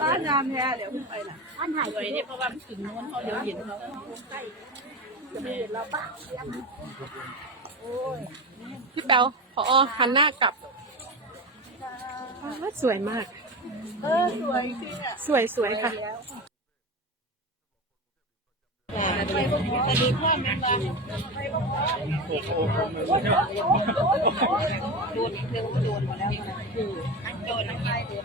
บ้านงามแท้เดี๋ยวขึ้นไปน่ะอันถ่ายสวยนี่เพราะว่ามันถึงนู้นเขาเดี๋ยวเห็นเขาพี่แปวพอหันหน้ากลับอ้าวสวยมาก เออสวยจริงอะสวยสวยค่ะไปพวกคดีพ่อมันว่าโดนเดี๋ยวโดนหมดแล้วโดนน้ำลายเดือ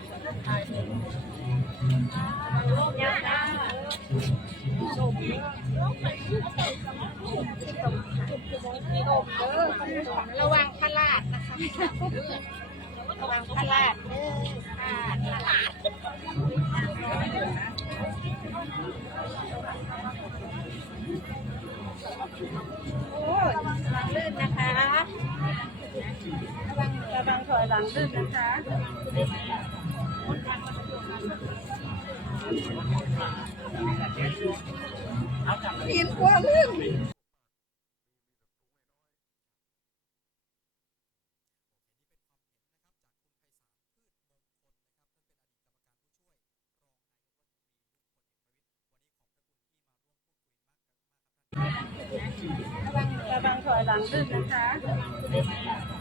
ระวังพลาดนะคะ ระวังพลาดเด้อพลาดโอ้ยระวังลื่นนะคะ ระวังระวังถอยหลังลื่นนะคะ กินกว่าลื่นระวังระวังถอยหลังลื่นนะคะ